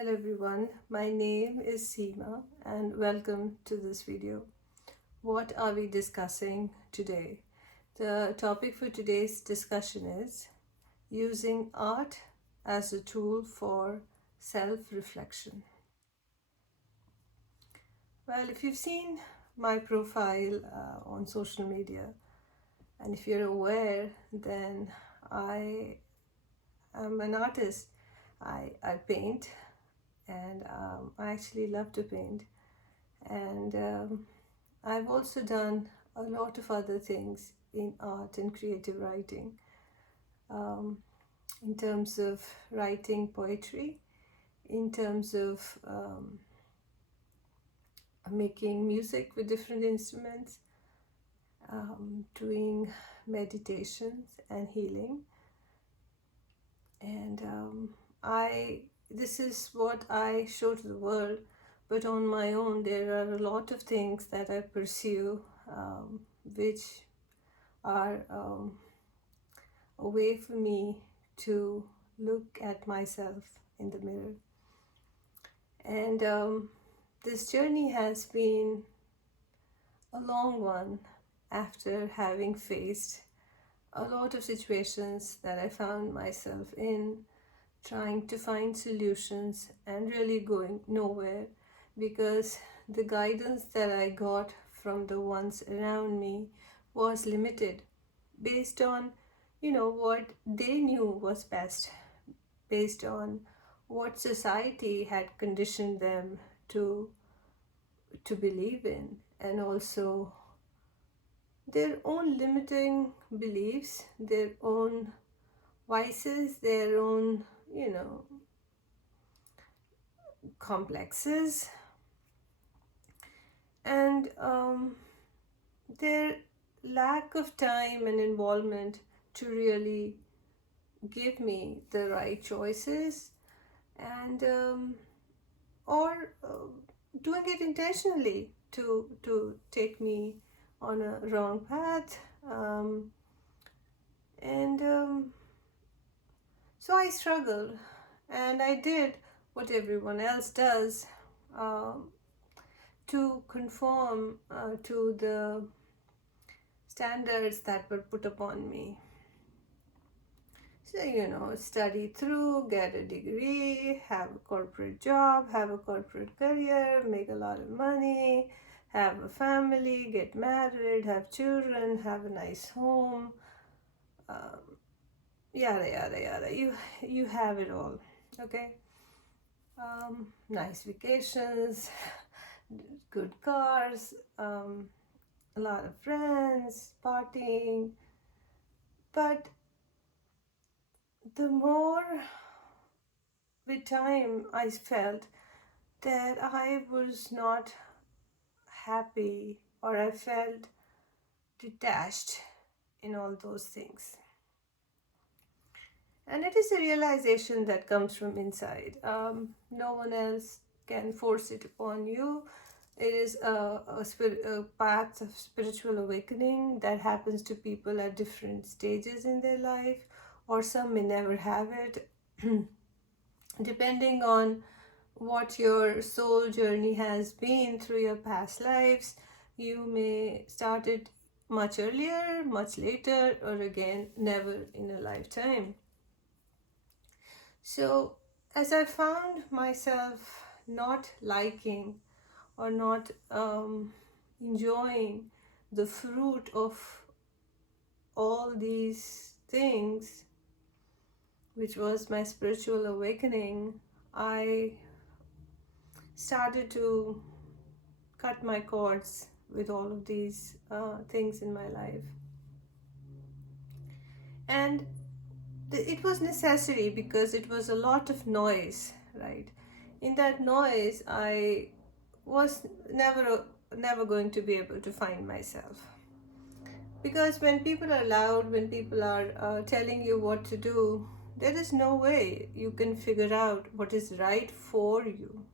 Hello everyone, my name is Seema and welcome to this video. What are we discussing today? The topic for today's discussion is using art as a tool for self-reflection. Well, if you've seen my profile on social media and if you're aware, then I am an artist. I paint and I actually love to paint. And I've also done a lot of other things in art and creative writing, um, in terms of writing poetry, in terms of making music with different instruments, doing meditations and healing. And this is what I show to the world. But on my own, there are a lot of things that I pursue, which are a way for me to look at myself in the mirror. And this journey has been a long one after having faced a lot of situations that I found myself in, trying to find solutions and really going nowhere, because the guidance that I got from the ones around me was limited based on what they knew was best, based on what society had conditioned them to believe in, and also their own limiting beliefs, their own vices, their own complexes, and their lack of time and involvement to really give me the right choices, and or doing it intentionally to take me on a wrong path, and so I struggled, and I did what everyone else does, to conform to the standards that were put upon me. So, study through, get a degree, have a corporate job, have a corporate career, make a lot of money, have a family, get married, have children, have a nice home, yada yada yada. You have it all, okay? Nice vacations, good cars, a lot of friends, partying. But the more with time I felt that I was not happy, or I felt detached in all those things. And it is a realization that comes from inside. No one else can force it upon you. It is a path of spiritual awakening that happens to people at different stages in their life, or some may never have it. Depending on what your soul journey has been through your past lives, you may start it much earlier, much later, or again, never in a lifetime. So, as I found myself not liking or not enjoying the fruit of all these things, which was my spiritual awakening, I started to cut my cords with all of these things in my life. And it was necessary because it was a lot of noise, right? In that noise, I was never going to be able to find myself. Because when people are loud, when people are telling you what to do, there is no way you can figure out what is right for you,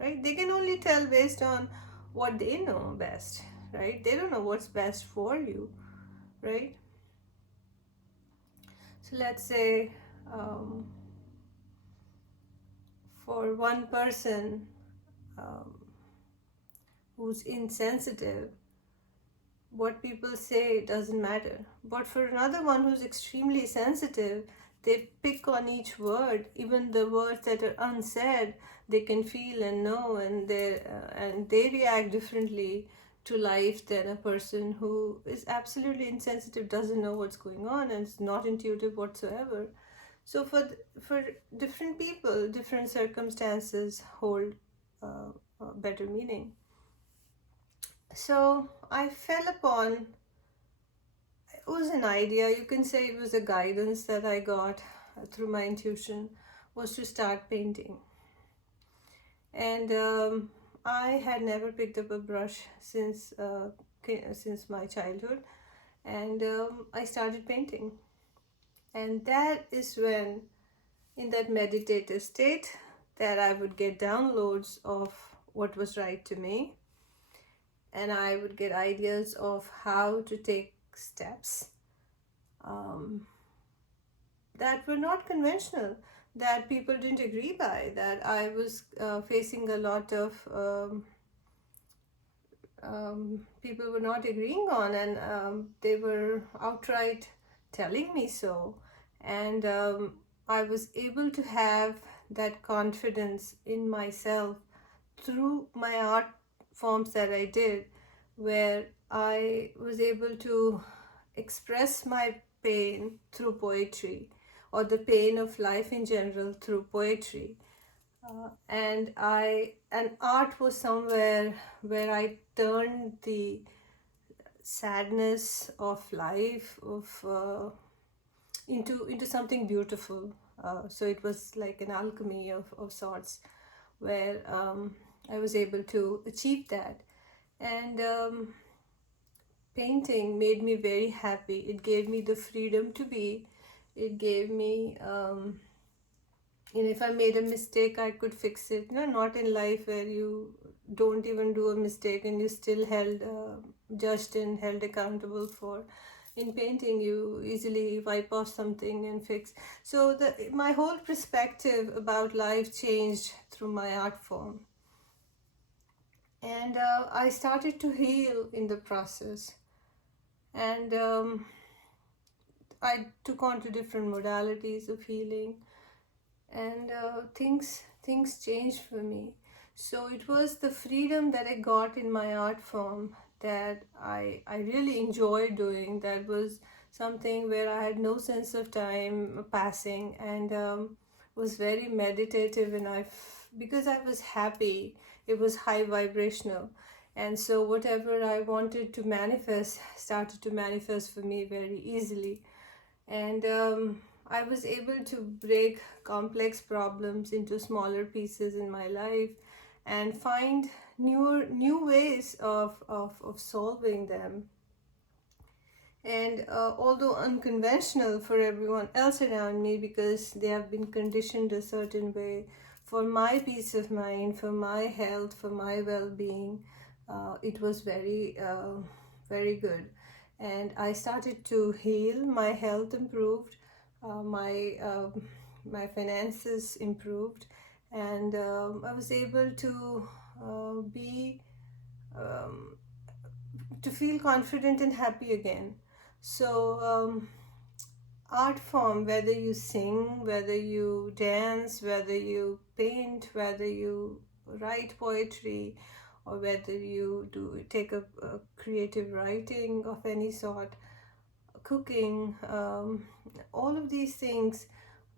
right? They can only tell based on what they know best, right? They don't know what's best for you, right? So let's say, for for one person um, who's insensitive, what people say doesn't matter. But for another one who's extremely sensitive, they pick on each word, even the words that are unsaid. They can feel and know, and they react differently to life than a person who is absolutely insensitive, doesn't know what's going on, and is not intuitive whatsoever. So for different people, different circumstances hold a better meaning. So I fell upon, it was an idea, you can say it was a guidance that I got through my intuition, was to start painting. And I had never picked up a brush since my childhood, and I started painting. And that is when, in that meditative state, that I would get downloads of what was right to me, and I would get ideas of how to take steps that were not conventional, that people didn't agree by, that I was facing a lot of people were not agreeing on, and they were outright telling me so. And I was able to have that confidence in myself through my art forms that I did, where I was able to express my pain through poetry, or the pain of life in general through poetry. And art was somewhere where I turned the sadness of life into something beautiful. So it was like an alchemy of sorts, where I was able to achieve that. And painting made me very happy. It gave me the freedom to be. It gave me, if I made a mistake, I could fix it. Not in life where you don't even do a mistake and you still held, judged and held accountable for. In painting, you easily wipe off something and fix. So my whole perspective about life changed through my art form. And I started to heal in the process. And I took on to different modalities of healing, and things changed for me. So it was the freedom that I got in my art form that I really enjoyed doing. That was something where I had no sense of time passing, and was very meditative, and because I was happy, it was high vibrational. And so whatever I wanted to manifest started to manifest for me very easily. And I was able to break complex problems into smaller pieces in my life and find new ways of solving them. And although unconventional for everyone else around me, because they have been conditioned a certain way, for my peace of mind, for my health, for my well-being, it was very good. And I started to heal. My health improved, my finances improved, and I was able to be to feel confident and happy again. So art form, whether you sing, whether you dance, whether you paint, whether you write poetry, or whether you take a creative writing of any sort, cooking, all of these things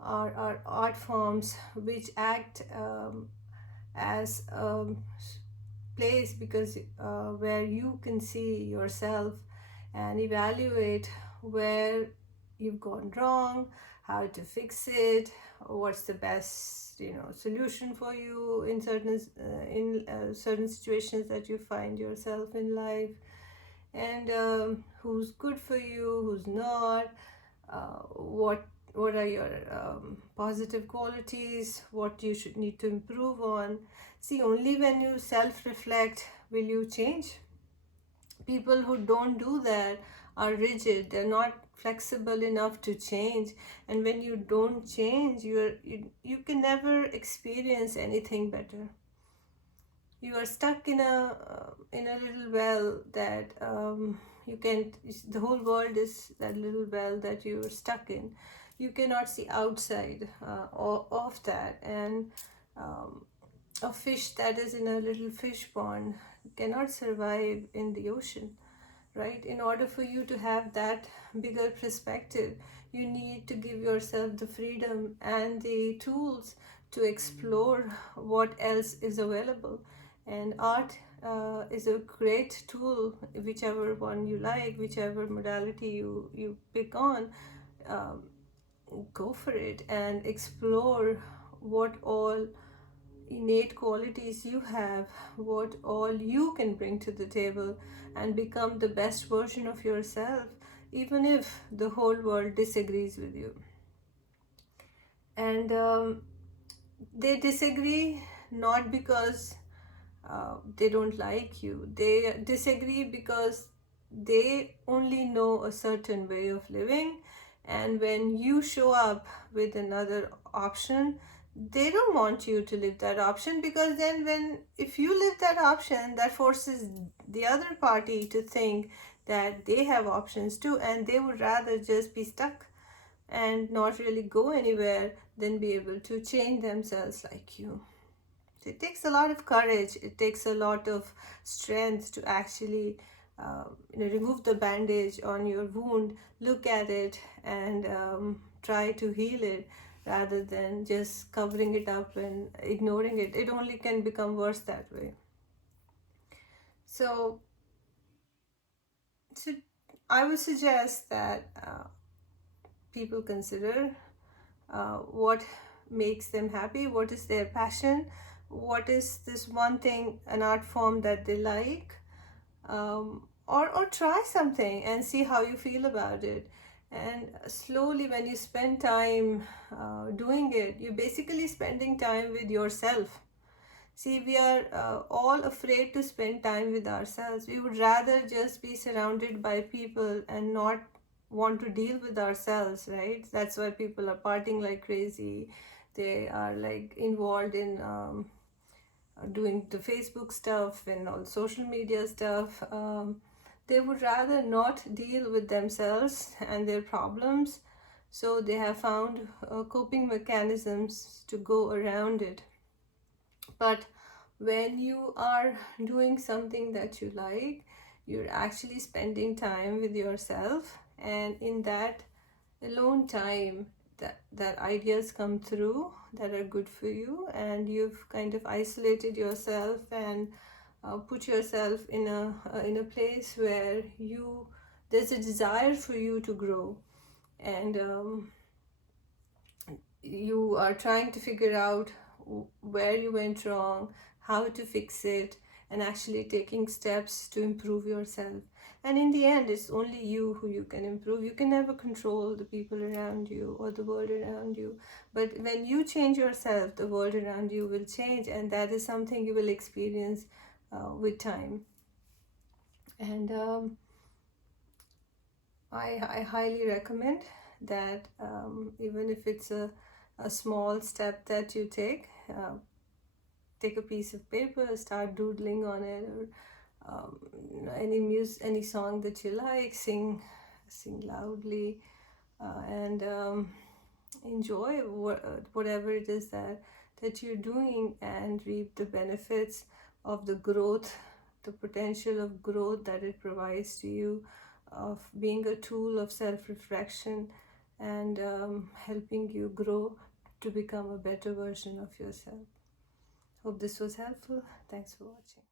are art forms which act as a place, because where you can see yourself and evaluate where you've gone wrong, how to fix it, what's the best solution for you in certain situations that you find yourself in life, and who's good for you, who's not, what are your positive qualities, what you should need to improve on. See, only when you self-reflect will you change. People who don't do that are rigid. They're not flexible enough to change. And when you don't change, you can never experience anything better. You are stuck in a little well that you can. The whole world is that little well that you are stuck in. You cannot see outside of that. And a fish that is in a little fish pond cannot survive in the ocean, right? In order for you to have that bigger perspective, you need to give yourself the freedom and the tools to explore what else is available. And art is a great tool, whichever one you like, whichever modality you pick on. um, Go for it and explore what all innate qualities you have, what all you can bring to the table, and become the best version of yourself, even if the whole world disagrees with you. And they disagree not because they don't like you, they disagree because they only know a certain way of living. And when you show up with another option, they don't want you to live that option, because then when if you live that option, that forces the other party to think that they have options too, and they would rather just be stuck and not really go anywhere than be able to change themselves like you. It takes a lot of courage. It takes a lot of strength to actually, remove the bandage on your wound, look at it, and try to heal it, rather than just covering it up and ignoring it. It only can become worse that way. So, so I would suggest that people consider what makes them happy, what is their passion, what is this one thing, an art form that they like, or try something and see how you feel about it. And slowly, when you spend time doing it, you're basically spending time with yourself. See, we are all afraid to spend time with ourselves. We would rather just be surrounded by people and not want to deal with ourselves, right? That's why people are partying like crazy. They are like involved in doing the Facebook stuff and all social media stuff. They would rather not deal with themselves and their problems. So they have found coping mechanisms to go around it. But when you are doing something that you like, you're actually spending time with yourself, and in that alone time, that ideas come through that are good for you, and you've kind of isolated yourself and put yourself in a place where there's a desire for you to grow. And you are trying to figure out where you went wrong, how to fix it, and actually taking steps to improve yourself. And in the end, it's only you who you can improve. You can never control the people around you or the world around you. But when you change yourself, the world around you will change, and that is something you will experience with time. And I highly recommend that, even if it's a small step that you take a piece of paper, start doodling on it, or any song that you like, sing loudly, and enjoy whatever it is that you're doing, and reap the benefits of the growth, the potential of growth that it provides to you, of being a tool of self-reflection, and helping you grow to become a better version of yourself. Hope this was helpful. Thanks for watching.